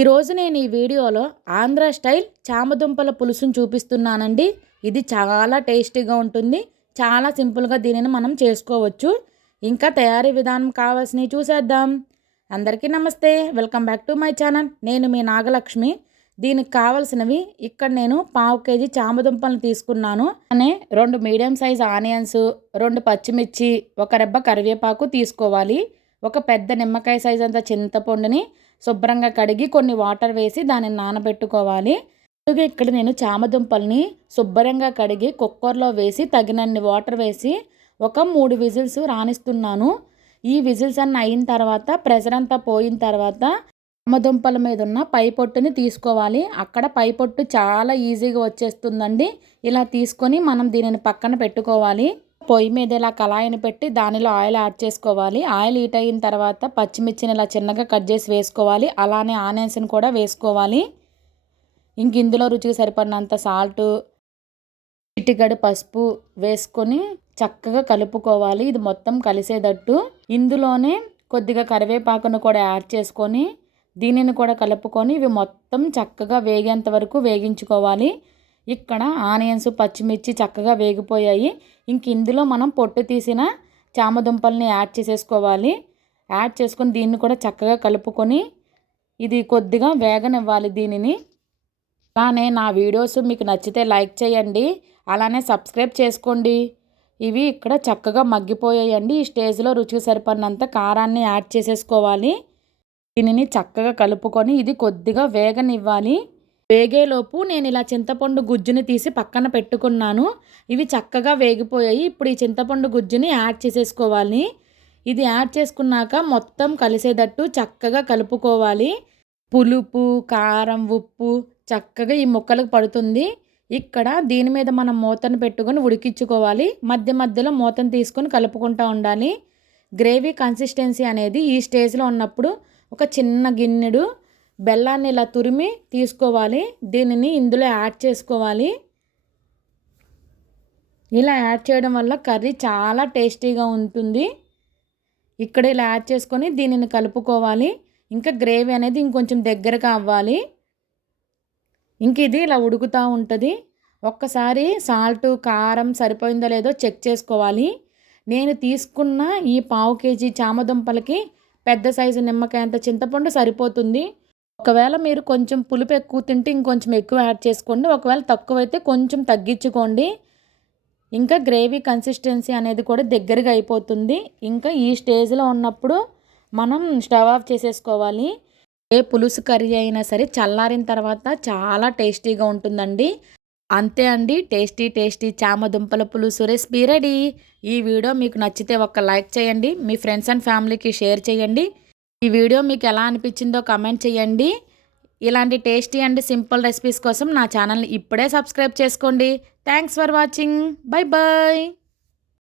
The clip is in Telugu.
ఈరోజు నేను ఈ వీడియోలో ఆంధ్ర స్టైల్ చామదుంపల పులుసును చూపిస్తున్నానండి. ఇది చాలా టేస్టీగా ఉంటుంది. చాలా సింపుల్గా దీనిని మనం చేసుకోవచ్చు. ఇంకా తయారీ విధానం కావాల్సినవి చూసేద్దాం. అందరికీ నమస్తే, welcome back to my channel. నేను మీ నాగలక్ష్మి. దీనికి కావాల్సినవి ఇక్కడ నేను 1/2 కేజీ చామదుంపలను తీసుకున్నాను. అనే 2 మీడియం సైజ్ ఆనియన్స్, 2 పచ్చిమిర్చి, 1 రెబ్బ కరివేపాకు తీసుకోవాలి. ఒక పెద్ద నిమ్మకాయ సైజ్ అంత చింతపండుని శుభ్రంగా కడిగి కొన్ని వాటర్ వేసి దాన్ని నానబెట్టుకోవాలి. ఇక్కడ నేను చామదుంపల్ని శుభ్రంగా కడిగి కుక్కర్లో వేసి తగినన్ని వాటర్ వేసి ఒక 3 విజిల్స్ రాణిస్తున్నాను. ఈ విజిల్స్ అన్నీ అయిన తర్వాత ప్రెషర్ అంతా పోయిన తర్వాత చామదుంపల మీద ఉన్న పై పొట్టుని తీసుకోవాలి. అక్కడ పై పొట్టు చాలా ఈజీగా వచ్చేస్తుందండి. ఇలా తీసుకొని మనం దీనిని పక్కన పెట్టుకోవాలి. పొయ్యి మీద ఇలా కళాయిని పెట్టి దానిలో ఆయిల్ యాడ్ చేసుకోవాలి. ఆయిల్ హీట్ అయిన తర్వాత పచ్చిమిర్చిని ఇలా చిన్నగా కట్ చేసి వేసుకోవాలి. అలానే ఆనియన్స్ని కూడా వేసుకోవాలి. ఇంక ఇందులో రుచికి సరిపడినంత సాల్ట్, చిటికెడు పసుపు వేసుకొని చక్కగా కలుపుకోవాలి. ఇది మొత్తం కలిసేటట్టు. ఇందులోనే కొద్దిగా కరివేపాకును కూడా యాడ్ చేసుకొని దీనిని కూడా కలుపుకొని ఇవి మొత్తం చక్కగా వేగేంత వరకు వేగించుకోవాలి. ఇక్కడ ఆనియన్స్, పచ్చిమిర్చి చక్కగా వేగిపోయాయి. ఇంక ఇందులో మనం పొట్టు తీసిన చామదుంపల్ని యాడ్ చేసేసుకోవాలి. యాడ్ చేసుకొని దీన్ని కూడా చక్కగా కలుపుకొని ఇది కొద్దిగా వేగనివ్వాలి దీనిని. అలానే నా వీడియోస్ మీకు నచ్చితే లైక్ చేయండి. అలానే సబ్స్క్రైబ్ చేసుకోండి. ఇవి ఇక్కడ చక్కగా మగ్గిపోయాయండి. ఈ స్టేజ్లో రుచికి సరిపడినంత కారాన్ని యాడ్ చేసేసుకోవాలి. దీనిని చక్కగా కలుపుకొని ఇది కొద్దిగా వేగనివ్వాలి. వేగేలోపు నేను ఇలా చింతపండు గుజ్జుని తీసి పక్కన పెట్టుకున్నాను. ఇవి చక్కగా వేగిపోయాయి. ఇప్పుడు ఈ చింతపండు గుజ్జుని యాడ్ చేసేసుకోవాలి. ఇది యాడ్ చేసుకున్నాక మొత్తం కలిసేటట్టు చక్కగా కలుపుకోవాలి. పులుపు, కారం, ఉప్పు చక్కగా ఈ ముక్కలకు పడుతుంది. ఇక్కడ దీని మీద మనం మూతను పెట్టుకొని ఉడికించుకోవాలి. మధ్య మధ్యలో మూతను తీసుకొని కలుపుకుంటూ ఉండాలి. గ్రేవీ కన్సిస్టెన్సీ అనేది ఈ స్టేజ్లో ఉన్నప్పుడు ఒక చిన్న గిన్నెడు బెల్లాన్ని ఇలా తురిమి తీసుకోవాలి. దీనిని ఇందులో యాడ్ చేసుకోవాలి. ఇలా యాడ్ చేయడం వల్ల కర్రీ చాలా టేస్టీగా ఉంటుంది. ఇక్కడ ఇలా యాడ్ చేసుకొని దీనిని కలుపుకోవాలి. ఇంకా గ్రేవీ అనేది ఇంకొంచెం దగ్గరగా అవ్వాలి. ఇంక ఇది ఇలా ఉడుకుతూ ఉంటుంది. ఒక్కసారి సాల్ట్, కారం సరిపోయిందో లేదో చెక్ చేసుకోవాలి. నేను తీసుకున్న ఈ 1/2 కేజీ చామదుంపలకి పెద్ద సైజు నిమ్మకాయ అంత చింతపండు సరిపోతుంది. ఒకవేళ మీరు కొంచెం పులుపు ఎక్కువ తింటే ఇంకొంచెం ఎక్కువ యాడ్ చేసుకోండి. ఒకవేళ తక్కువైతే కొంచెం తగ్గించుకోండి. ఇంకా గ్రేవీ కన్సిస్టెన్సీ అనేది కూడా దగ్గరగా అయిపోతుంది. ఇంకా ఈ స్టేజ్లో ఉన్నప్పుడు మనం స్టవ్ ఆఫ్ చేసేసుకోవాలి. ఏ పులుసు కర్రీ అయినా సరే చల్లారిన తర్వాత చాలా టేస్టీగా ఉంటుందండి. అంతే అండి, టేస్టీ చామదుంపల పులుసు రెసిపీ రెడీ. ఈ వీడియో మీకు నచ్చితే ఒక లైక్ చేయండి. మీ ఫ్రెండ్స్ అండ్ ఫ్యామిలీకి షేర్ చేయండి. ఈ వీడియో మీకు ఎలా అనిపించిందో కామెంట్ చేయండి. ఇలాంటి టేస్టీ అండ్ సింపుల్ రెసిపీస్ కోసం నా ఛానల్ని ఇప్పుడే సబ్స్క్రైబ్ చేసుకోండి. Thanks for watching. Bye bye.